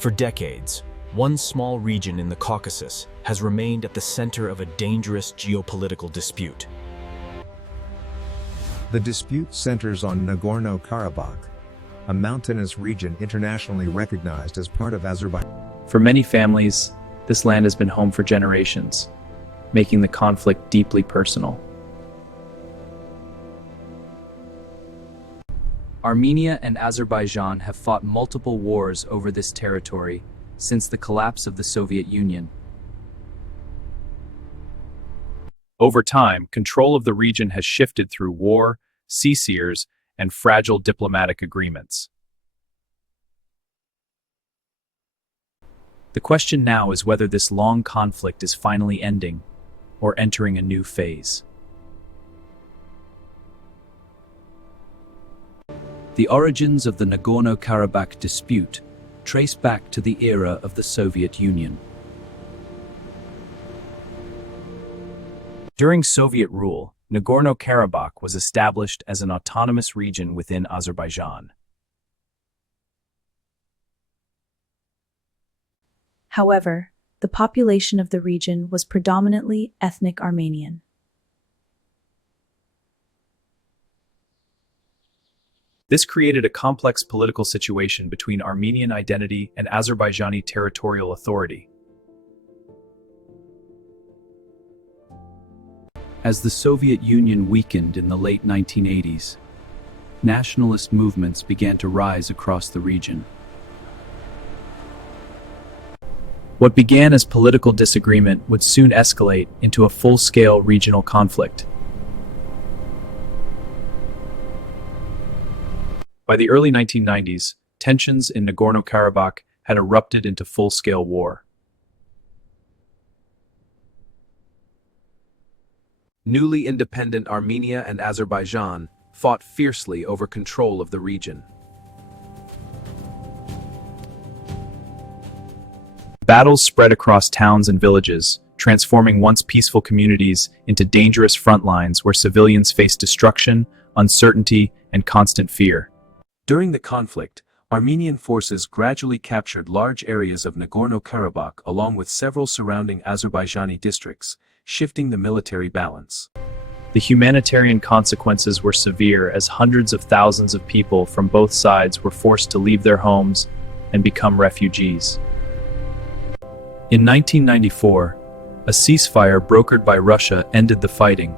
For decades, one small region in the Caucasus has remained at the center of a dangerous geopolitical dispute. The dispute centers on Nagorno-Karabakh, a mountainous region internationally recognized as part of Azerbaijan. For many families, this land has been home for generations, making the conflict deeply personal. Armenia and Azerbaijan have fought multiple wars over this territory since the collapse of the Soviet Union. Over time, control of the region has shifted through war, ceasefires, and fragile diplomatic agreements. The question now is whether this long conflict is finally ending or entering a new phase. The origins of the Nagorno-Karabakh dispute trace back to the era of the Soviet Union. During Soviet rule, Nagorno-Karabakh was established as an autonomous region within Azerbaijan. However, the population of the region was predominantly ethnic Armenian. This created a complex political situation between Armenian identity and Azerbaijani territorial authority. As the Soviet Union weakened in the late 1980s, nationalist movements began to rise across the region. What began as political disagreement would soon escalate into a full-scale regional conflict. By the early 1990s, tensions in Nagorno-Karabakh had erupted into full-scale war. Newly independent Armenia and Azerbaijan fought fiercely over control of the region. Battles spread across towns and villages, transforming once peaceful communities into dangerous front lines where civilians faced destruction, uncertainty, and constant fear. During the conflict, Armenian forces gradually captured large areas of Nagorno-Karabakh along with several surrounding Azerbaijani districts, shifting the military balance. The humanitarian consequences were severe as hundreds of thousands of people from both sides were forced to leave their homes and become refugees. In 1994, a ceasefire brokered by Russia ended the fighting,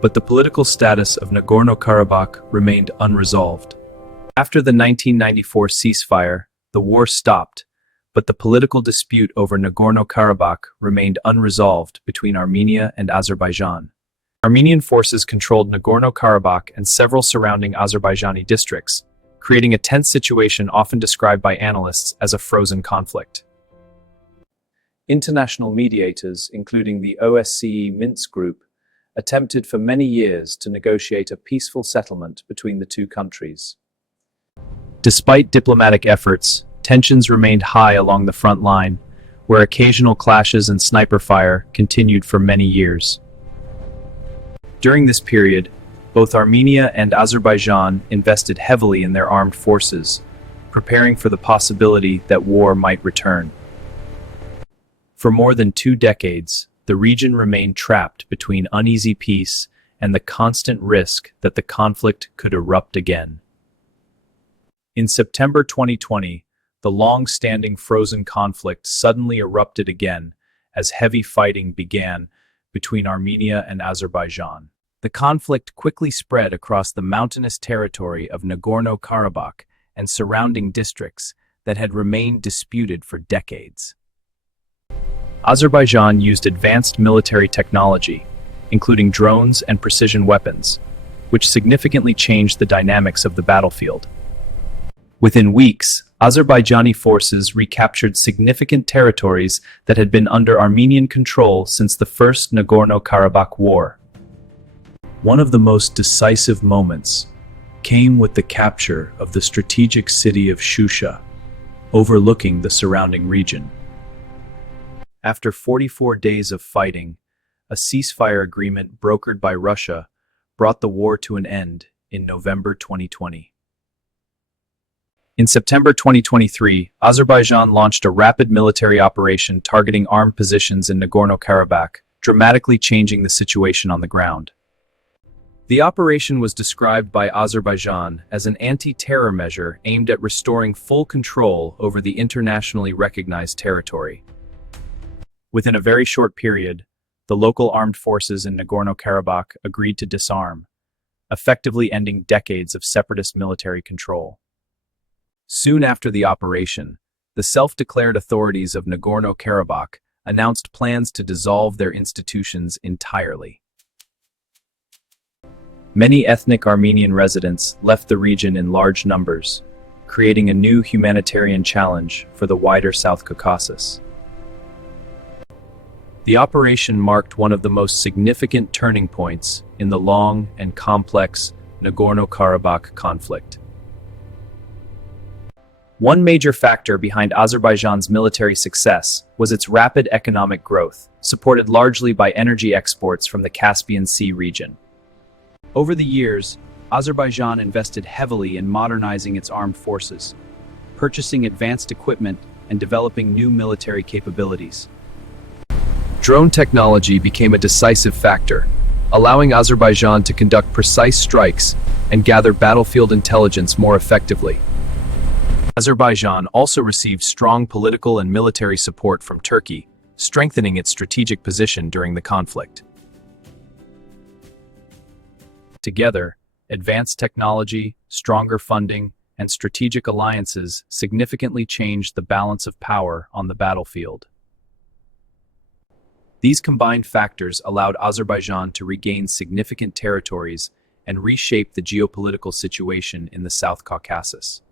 but the political status of Nagorno-Karabakh remained unresolved. After the 1994 ceasefire, the war stopped, but the political dispute over Nagorno-Karabakh remained unresolved between Armenia and Azerbaijan. Armenian forces controlled Nagorno-Karabakh and several surrounding Azerbaijani districts, creating a tense situation often described by analysts as a frozen conflict. International mediators, including the OSCE Minsk Group, attempted for many years to negotiate a peaceful settlement between the two countries. Despite diplomatic efforts, tensions remained high along the front line, where occasional clashes and sniper fire continued for many years. During this period, both Armenia and Azerbaijan invested heavily in their armed forces, preparing for the possibility that war might return. For more than 2 decades, the region remained trapped between uneasy peace and the constant risk that the conflict could erupt again. In September 2020, the long-standing frozen conflict suddenly erupted again as heavy fighting began between Armenia and Azerbaijan. The conflict quickly spread across the mountainous territory of Nagorno-Karabakh and surrounding districts that had remained disputed for decades. Azerbaijan used advanced military technology, including drones and precision weapons, which significantly changed the dynamics of the battlefield. Within weeks, Azerbaijani forces recaptured significant territories that had been under Armenian control since the First Nagorno-Karabakh War. One of the most decisive moments came with the capture of the strategic city of Shusha, overlooking the surrounding region. After 44 days of fighting, a ceasefire agreement brokered by Russia brought the war to an end in November 2020. In September 2023, Azerbaijan launched a rapid military operation targeting armed positions in Nagorno-Karabakh, dramatically changing the situation on the ground. The operation was described by Azerbaijan as an anti-terror measure aimed at restoring full control over the internationally recognized territory. Within a very short period, the local armed forces in Nagorno-Karabakh agreed to disarm, effectively ending decades of separatist military control. Soon after the operation, the self-declared authorities of Nagorno-Karabakh announced plans to dissolve their institutions entirely. Many ethnic Armenian residents left the region in large numbers, creating a new humanitarian challenge for the wider South Caucasus. The operation marked one of the most significant turning points in the long and complex Nagorno-Karabakh conflict. One major factor behind Azerbaijan's military success was its rapid economic growth, supported largely by energy exports from the Caspian Sea region. Over the years, Azerbaijan invested heavily in modernizing its armed forces, purchasing advanced equipment and developing new military capabilities. Drone technology became a decisive factor, allowing Azerbaijan to conduct precise strikes and gather battlefield intelligence more effectively. Azerbaijan also received strong political and military support from Turkey, strengthening its strategic position during the conflict. Together, advanced technology, stronger funding, and strategic alliances significantly changed the balance of power on the battlefield. These combined factors allowed Azerbaijan to regain significant territories and reshape the geopolitical situation in the South Caucasus.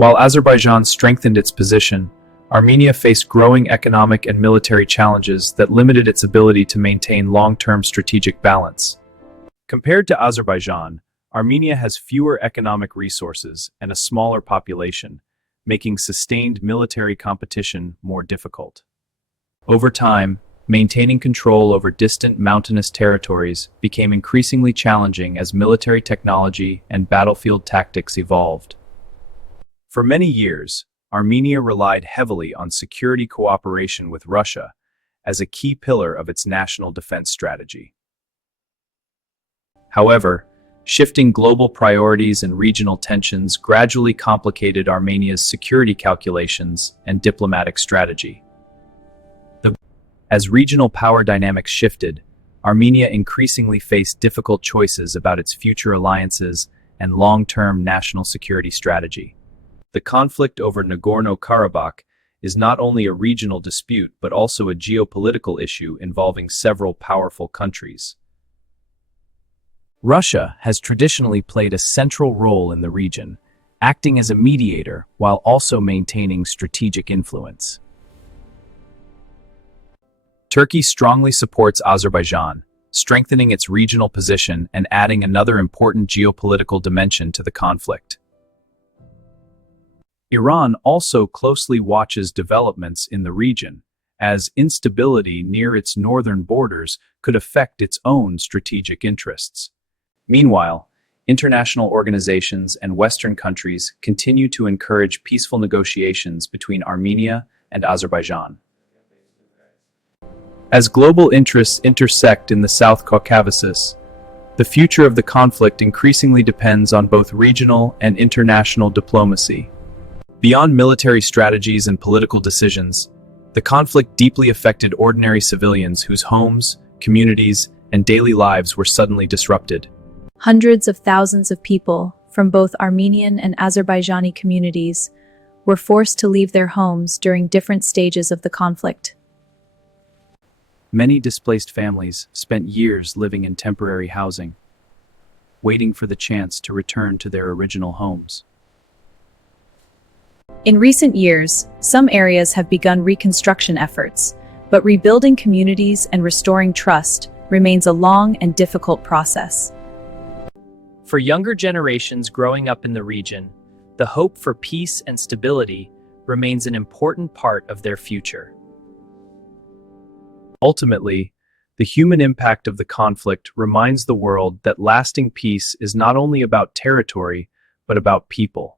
While Azerbaijan strengthened its position, Armenia faced growing economic and military challenges that limited its ability to maintain long-term strategic balance. Compared to Azerbaijan, Armenia has fewer economic resources and a smaller population, making sustained military competition more difficult. Over time, maintaining control over distant mountainous territories became increasingly challenging as military technology and battlefield tactics evolved. For many years, Armenia relied heavily on security cooperation with Russia as a key pillar of its national defense strategy. However, shifting global priorities and regional tensions gradually complicated Armenia's security calculations and diplomatic strategy. As regional power dynamics shifted, Armenia increasingly faced difficult choices about its future alliances and long-term national security strategy. The conflict over Nagorno-Karabakh is not only a regional dispute but also a geopolitical issue involving several powerful countries. Russia has traditionally played a central role in the region, acting as a mediator while also maintaining strategic influence. Turkey strongly supports Azerbaijan, strengthening its regional position and adding another important geopolitical dimension to the conflict. Iran also closely watches developments in the region, as instability near its northern borders could affect its own strategic interests. Meanwhile, international organizations and Western countries continue to encourage peaceful negotiations between Armenia and Azerbaijan. As global interests intersect in the South Caucasus, the future of the conflict increasingly depends on both regional and international diplomacy. Beyond military strategies and political decisions, the conflict deeply affected ordinary civilians whose homes, communities, and daily lives were suddenly disrupted. Hundreds of thousands of people from both Armenian and Azerbaijani communities were forced to leave their homes during different stages of the conflict. Many displaced families spent years living in temporary housing, waiting for the chance to return to their original homes. In recent years, some areas have begun reconstruction efforts, but rebuilding communities and restoring trust remains a long and difficult process. For younger generations growing up in the region, the hope for peace and stability remains an important part of their future. Ultimately, the human impact of the conflict reminds the world that lasting peace is not only about territory, but about people.